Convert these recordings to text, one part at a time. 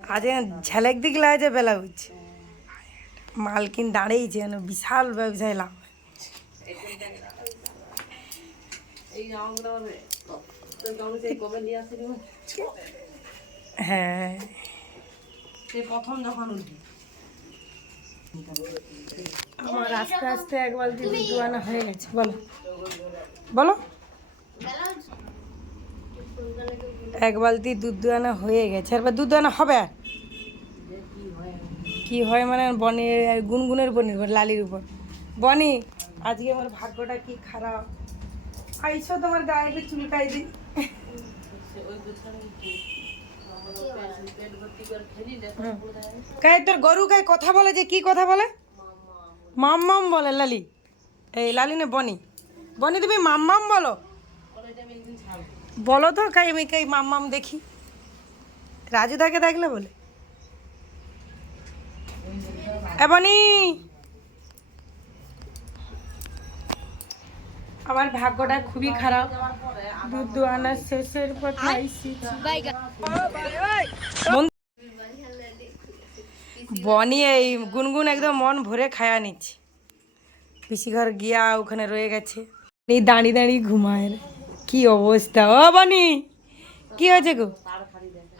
আজ ঝালেক দিকলা যে ব্লাউজ মালকিন দাঁড়িয়েছে যেন বিশাল ব্যবসায় লাভ। হ্যাঁ প্রথম যখন আমার আস্তে আস্তে এক বালতি দুধ আনা হয়ে গেছে। বলো বলো, এক বালতি দুধ আনা হয়ে গেছে, এবার দুধ আনা হবে। আর কি হয় মানে বনির গুনগুনের বনির লালির উপর। বনি আজকে আমার ভাগ্যটা কি খারাপ, আইসো তোমার গায়ে চুলকাই দিই। কাই তোর গরু গায়ে কথা বলে, যে কি কথা বলে? মাম্মাম বলে লালি। এই লালি না বনি, বনি তুমি মাম্মাম বলো, বলো তো। কাই আমি কাই মাম্মাম দেখি, রাজু দাকে দেখলে বলে এ বনি। আমার ভাগ্যটা খুবই খারাপ, দুধ দোয়ানোর শেষের পথে আইছি। বনি এই গুনগুন একদম মন ভরে খায়া নিচ্ছে। পিসি ঘর গিয়া ওখানে রয়ে গেছে, এই দাঁড়িয়ে দাঁড়িয়ে ঘুমায়। কি অবস্থা ও বনি, কি হয়েছে গো?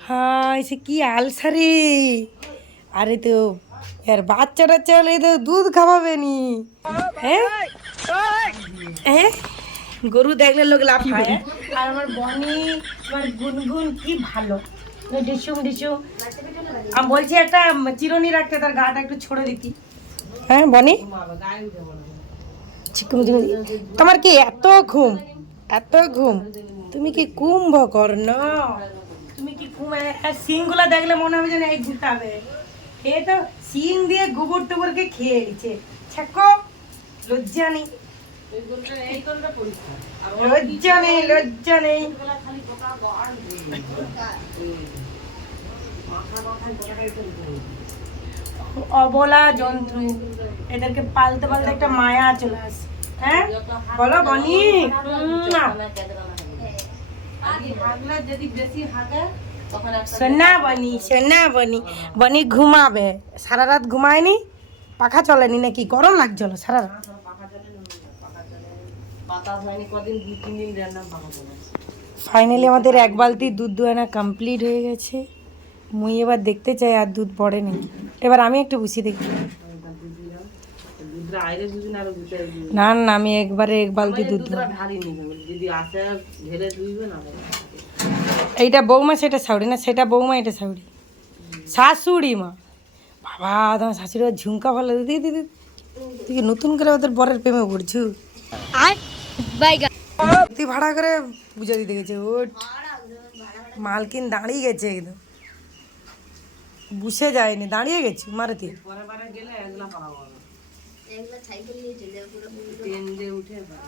হ্যাঁ সে কি আলসারে। আরে তো এর বাচ্চা টাচ্চা হলে তো দুধ খাওয়াবে নি। হ্যাঁ হ্যাঁ, গরু দেখলে লোক লাভ খায়। আর আমার বনি আমার গুনগুন কি ভালো, ডিসুম ডিসুম। আমি বলছি একটা চিরুনি রাখতে, তার গাটা একটু ছড়ে দিতি। হ্যাঁ বনি, তোমার কি এত ঘুম, এত ঘুম? তুমি কি কুম্ভকর্ণ? তুমি কি সিংগুলা দেখলে মনে হবে যেন এই গুটাবে। এ তো সিং দিয়ে গোবর টোবরকে খেয়ে দিচ্ছে। ছাক্কো লজ্জা নেই, লজ্জা নেই, লজ্জা নেই। অবলা জন্তু, এদেরকে পালতে পালতে একটা মায়া চলে আসে। হ্যাঁ বলো বনি। সোনা বনি, সোনা বনি। বনি ঘুমাবে, সারা রাত ঘুমায়নি, পাখা চলেনি নাকি? গরম লাগছিল সারা রাত। ফাইনালি আমাদের এক বালতি দুধ দোয়ানা কমপ্লিট হয়ে গেছে। মুই এবার দেখতে চাই আর দুধ পড়ে নাকি। এবার আমি একটু বুঝি দেখি। না না, আমি একবারে এক বালতি দুধ। এইটা বৌমা, সেটা শাশুড়ি না, সেটা বৌমা, এটা শাশুড়ি। শাশুড়ি মা, বাবা তোমার শাশুড়ি ঝুমকা ভালো দিদি দিদি। তুই কি নতুন করে ওদের বরের প্রেমে পড়ছু? তুই ভাড়া করে বুঝা দিতে গেছে। ও মালকিন দাঁড়িয়ে গেছে একদম, বুঝে যায়নি, দাঁড়িয়ে গেছি মারুতি।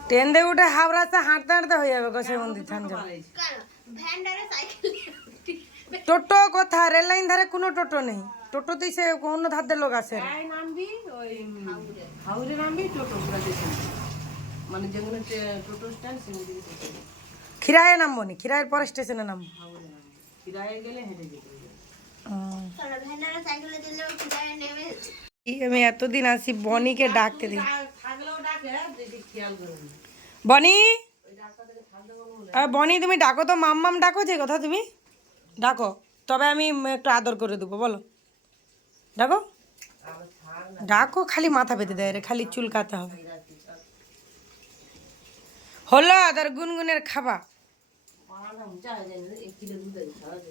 ট্রেন দিয়ে উঠে হাফ রাস্তা হাঁটতে হাঁটতে হয়ে যাবে গোসাই মন্দির থান যাবে। টোটো কোথা? রেল লাইন ধারে কোনো টোটো নেই, টোটোতেই সে অন্য ধারদের লোক আসে। খিরায়ে নামবো নি, খিরায়ের পরে স্টেশনে নামবো। আমি এতদিন আসি বনিকে ডাকতে দিই। বনি, বনি তুমি ডাকো তো, মাম্মাম ডাকো, যে কথা তুমি ডাকো, তবে আমি একটু আদর করে দেবো। বলো ডাকো, ডাকো, খালি মাথা পেতে দেয় রে, খালি চুল কাতে হবে। হলো আদার গুনগুনের খাবা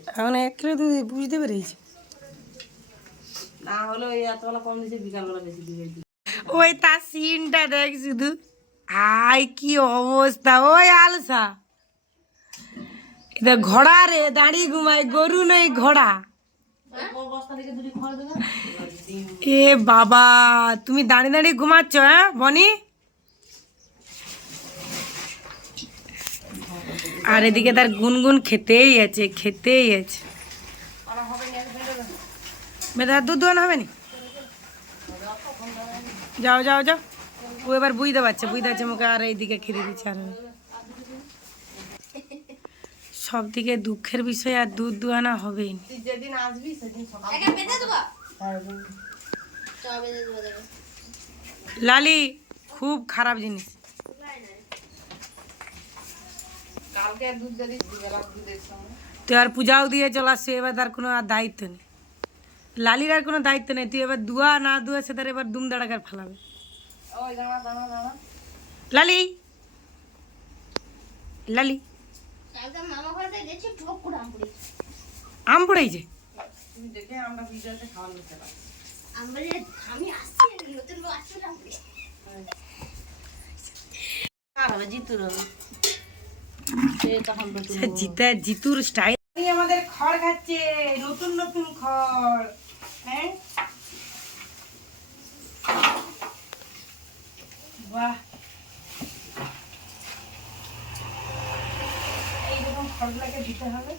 এখন 1 কিলো দুধ বুঝতে পেরেছি। ওই তার সিনটা দেখ শুধু, আই কি অবস্থা। ওই আলসা এটা ঘোড়া রে, দাঁড়িয়ে ঘুমায়, গরু নই ঘোড়া। এ বাবা, তুমি দাঁড়িয়ে দাঁড়িয়ে ঘুমাচ্ছ? হ্যাঁ বনি, আর এদিকে তার গুনগুন খেতেই আছে, খেতেই আছে। মেয়েদের দুধ দোয়ানো হবে নি? যাও যাও যাও, ও এবার বুঝতে পারছে, বুঝতে পারছে মুখে, আর এইদিকে খেতে দিচ্ছে। আর সব থেকে দুঃখের বিষয়, আর দুধ দুয়ানা হবেই না। যেদিন আসবি সেদিন লালি খুব খারাপ জিনিস। কালকে দুধ যদি বেলা দুধের সময় তুই আর পূজাও দিয়ে চলে আসছে, এবার তার কোনো আর দায়িত্ব নেই, লালির আর কোনো দায়িত্ব নেই। তুই এবার দুয়া না দুয়া সে তার এবার দুম দাঁড়াকার ফেলাবে। ওই দাঁড়া দাঁড়া দাঁড়া লালি লালি আম পড়েছে। তুমি দেখে আমরা ভিডিওতে খাওয়া নিতে পারি। আর হবে জিতুর হবে সে তখন সে জিতুর স্টাইল। আমাদের খড় খাচ্ছে, নতুন নতুন খড়। হ্যাঁ বাহ, এইরকম খড়গুলাকে দিতে হবে।